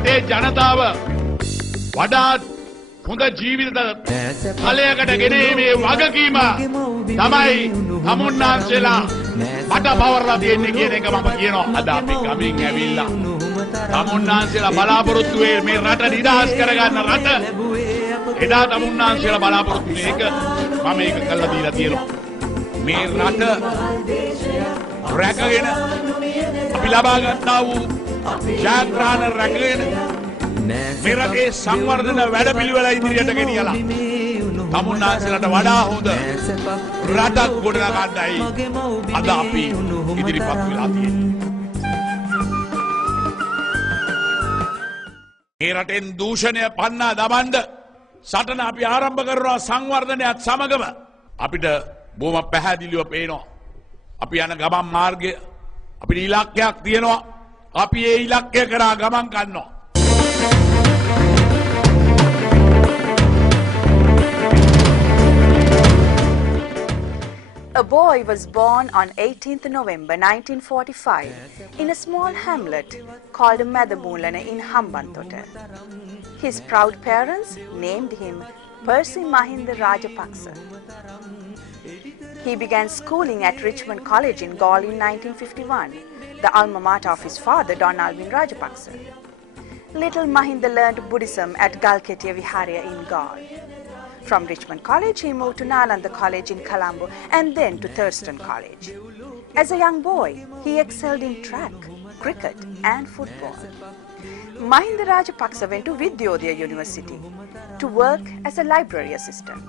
රටේ ජනතාව වඩාත් හොඳ ජීවිත තලයකට ගෙනීමේ වගකීම තමයි තමුන්නාන්සේලා මට පවර්ලා දෙන්නේ කියන එක මම කියනවා. අද අපි ගමින් ඇවිල්ලා තමුන්නාන්සේලා බලාපොරොත්තු වෙන්නේ මේ රට නිදහස් කරගන්න රට. එදා තමුන්නාන්සේලා බලාපොරොත්තු වෙන එක මම ඒක කළා දීලා තියෙනවා. මේ රට රැකගෙන අපි ලබා ගන්නා වූ ජයග්‍රහණ රැකගෙන මේ රටේ සංවර්ධන වැඩපිළිවෙල ඉදිරියට ගෙනියලා තමුන්නාන්සේලාට වඩා හොඳ රටක් ගොඩනගන්නයි අද අපි ඉදිරිපත් වෙලා තියෙන්නේ. මේ රටෙන් දූෂණය පන්නා දමන්න සටන අපි ආරම්භ කරනවා. සංවර්ධනයත් සමගම අපිට බොහොම පැහැදිලිව පේනවා අපි යන ගමන් මාර්ගය අපිට ඉලක්කයක් තියෙනවා. අපි ඒ ඉලක්කය කරා ගමන් කරනවා. A boy was born on 18th November 1945 in a small hamlet called Madamulana in Hambantota. His proud parents named him President Mahinda Rajapaksa. He began schooling at Richmond College in Galle in 1951, the alma mater of his father, Don Alvin Rajapaksa. Little Mahinda learned Buddhism at Galkatia Viharya in Galle. From Richmond College, he moved to Nalanda College in Colombo and then to Thurston College. As a young boy, he excelled in track, cricket and football. Mahinda Rajapaksa went to Vidyodaya University to work as a library assistant.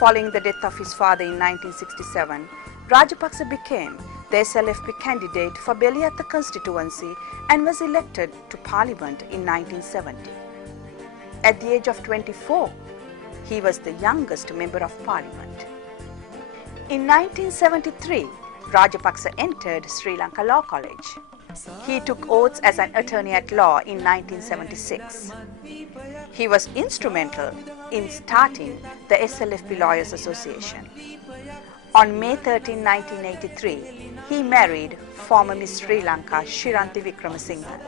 Following the death of his father in 1967, Rajapaksa became the SLFP candidate for Beliatta constituency and was elected to parliament in 1970. At the age of 24, he was the youngest member of parliament. In 1973, Rajapaksa entered Sri Lanka Law College. He took oaths as an attorney at law in 1976. He was instrumental in starting the SLFP Lawyers Association. On May 13, 1983, he married former Miss Sri Lanka Shiranti Wickramasinghe.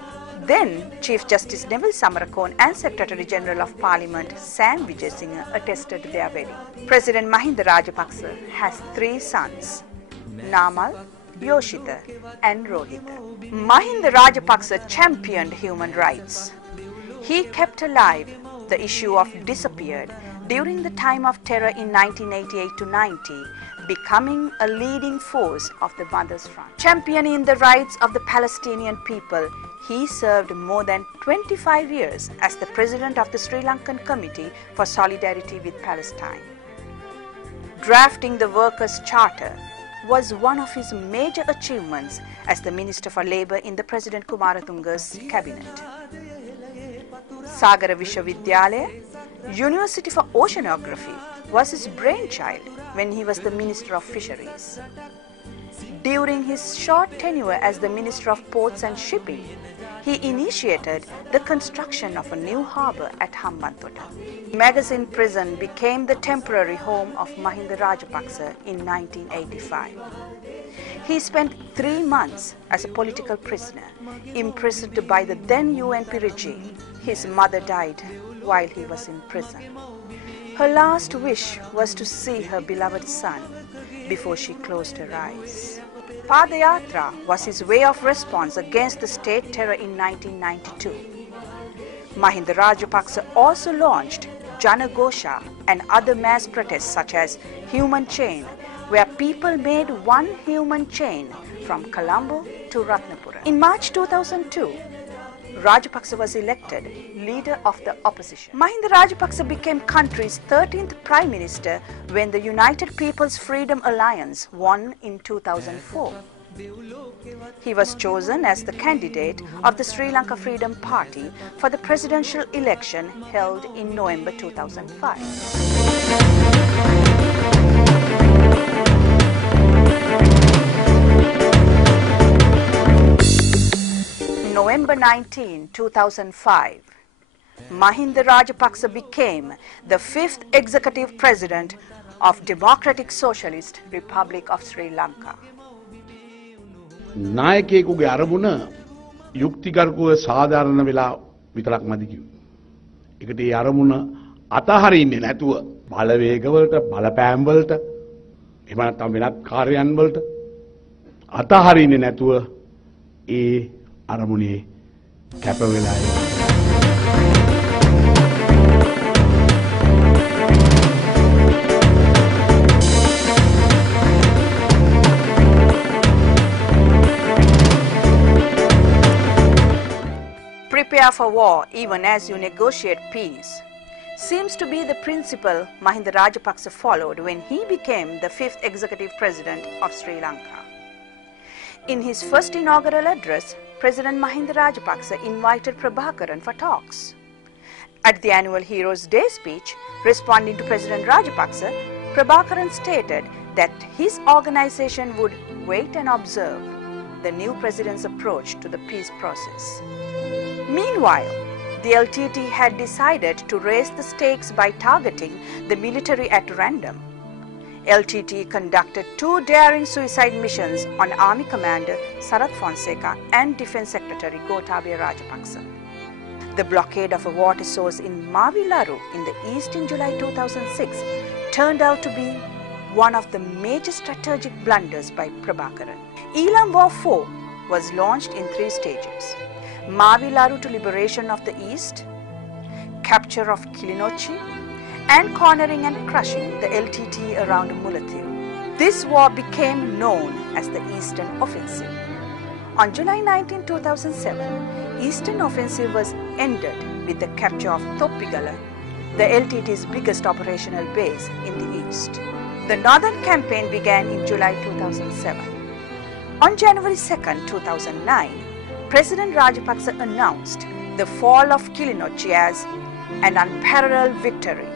Then, Chief Justice Neville Samarakone and Secretary General of Parliament Sam Wijayasinghe attested their wedding. President Mahinda Rajapaksa has 3 sons, Namal, Yoshitha and Rohitha. Mahinda Rajapaksa championed human rights. He kept alive the issue of disappeared during the time of terror in 1988 to 90, becoming a leading force of the Mothers' Front. Championing the rights of the Palestinian people, he served more than 25 years as the president of the Sri Lankan Committee for Solidarity with Palestine. Drafting the Workers' Charter was one of his major achievements as the Minister for Labour in the President Kumaratunga's cabinet. Sagara Vishwavidyalaya, University for Oceanography, was his brainchild when he was the Minister of Fisheries. During his short tenure as the Minister of Ports and Shipping, he initiated the construction of a new harbour at Hambantota. Magazine Prison became the temporary home of Mahinda Rajapaksa in 1985. He spent 3 months as a political prisoner, imprisoned by the then UNP regime. His mother died while he was in prison. Her last wish was to see her beloved son before she closed her eyes. Padayatra was his way of response against the state terror in 1992. Mahinda Rajapaksa also launched Janagosha and other mass protests such as Human Chain, where people made one human chain from Colombo to Ratnapura. In March 2002, Rajapaksa was elected leader of the opposition. Mahinda Rajapaksa became country's 13th Prime Minister when the United People's Freedom Alliance won in 2004. He was chosen as the candidate of the Sri Lanka Freedom Party for the presidential election held in November 2005. November 19, 2005, Mahinda Rajapaksa became the 5th executive president of Democratic Socialist Republic of Sri Lanka. නායකයෙකුගේ අරමුණ යුක්තිකරුව සාධාරණ වෙලා විතරක් මදි කිව්වේ. ඒකට ඒ අරමුණ අතහරින්නේ නැතුව බලවේගවලට බලපෑම් වලට එහෙම නැත්නම් වෙනත් කාර්යයන් වලට අතහරින්නේ නැතුව ඒ අරමුණේ කැප වෙලා Prepare for war even as you negotiate peace seems to be the principle Mahinda Rajapaksa followed when he became the 5th executive president of Sri Lanka. In his first inaugural address, President Mahinda Rajapaksa invited Prabhakaran for talks. At the annual Heroes Day speech, responding to President Rajapaksa, Prabhakaran stated that his organization would wait and observe the new president's approach to the peace process. Meanwhile, the LTT had decided to raise the stakes by targeting the military at random. LTT conducted 2 daring suicide missions on Army Commander Sarath Fonseca and Defense Secretary Gotabaya Rajapaksa. The blockade of a water source in Mavilaru in the east in July 2006 turned out to be one of the major strategic blunders by Prabhakaran. Elam War 4 was launched in 3 stages. Mavilaru to liberation of the east, capture of Kilinochchi, and cornering and crushing the LTT around Mullaitiru. This war became known as the Eastern Offensive. On July 19, 2007, Eastern Offensive was ended with the capture of Thoppigala, the LTT's biggest operational base in the east. The northern campaign began in July 2007. On January 2, 2009, President Rajapaksa announced the fall of Kilinochchi as an unparalleled victory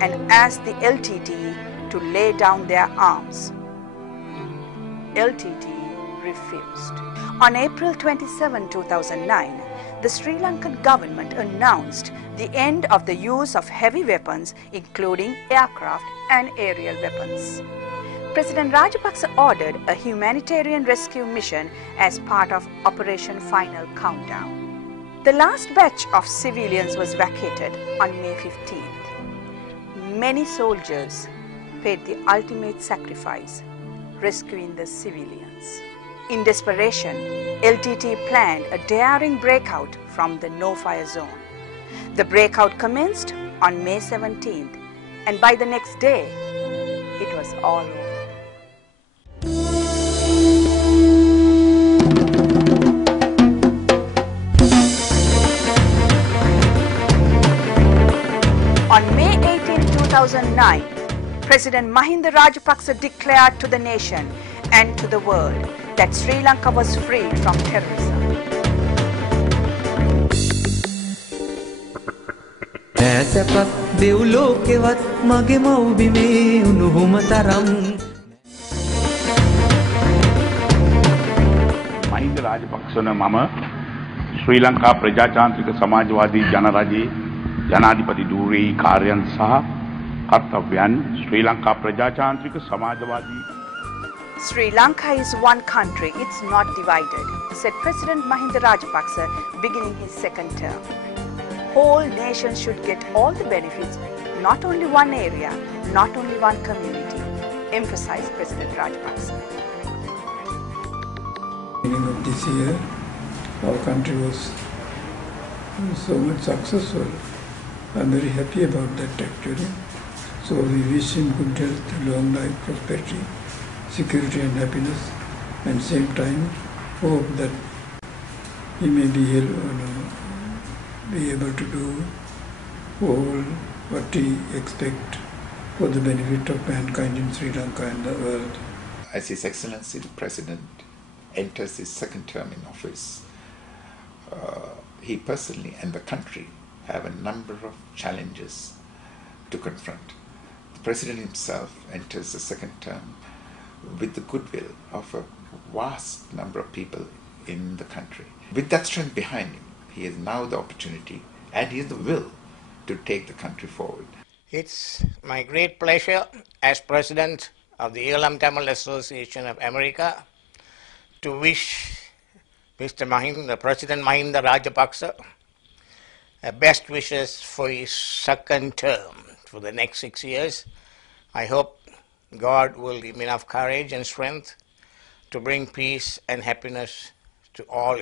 and asked the LTT to lay down their arms. LTT refused. On April 27, 2009, the Sri Lankan government announced the end of the use of heavy weapons, including aircraft and aerial weapons. President Rajapaksa ordered a humanitarian rescue mission as part of Operation Final Countdown. The last batch of civilians was vacated on May 15th. Many soldiers paid the ultimate sacrifice, rescuing the civilians. In desperation, LTT planned a daring breakout from the no-fire zone. The breakout commenced on May 17th, and by the next day, it was all over. On May 18, 2009, President Mahinda Rajapaksa declared to the nation and to the world that Sri Lanka was freed from terrorism. Mahinda රාජපක්ෂන මම ශ්‍රී ලංකා ප්‍රජාතාන්ත්‍රික සමාජවාදී ජනරජයේ ජනාධිපති ධූරී කාර්යයන් සහ කර්තව්‍යයන් ශ්‍රී Lanka ප්‍රජාතාන්ත්‍රික සමාජවාදී Sri Lanka is one country, it's not divided, said President Mahinda Rajapaksa beginning his second term. Whole nations should get all the benefits, not only one area, not only one community, emphasized President Rajapaksa. Beginning of this year, our country was so much successful. I'm very happy about that actually. So we wish him good health, long life, prosperity, security and happiness, and same time hope that he may be able to do all what he expects for the benefit of mankind in Sri Lanka and the world. As His Excellency the President enters his second term in office, he personally and the country have a number of challenges to confront. The President himself enters the second term with the goodwill of a vast number of people in the country. With that strength behind him, he has now the opportunity and he has the will to take the country forward. It's my great pleasure as President of the Elam Tamil Association of America to wish President Mahinda Rajapaksa, best wishes for his second term for the next 6 years. I hope God will give him enough courage and strength to bring peace and happiness to all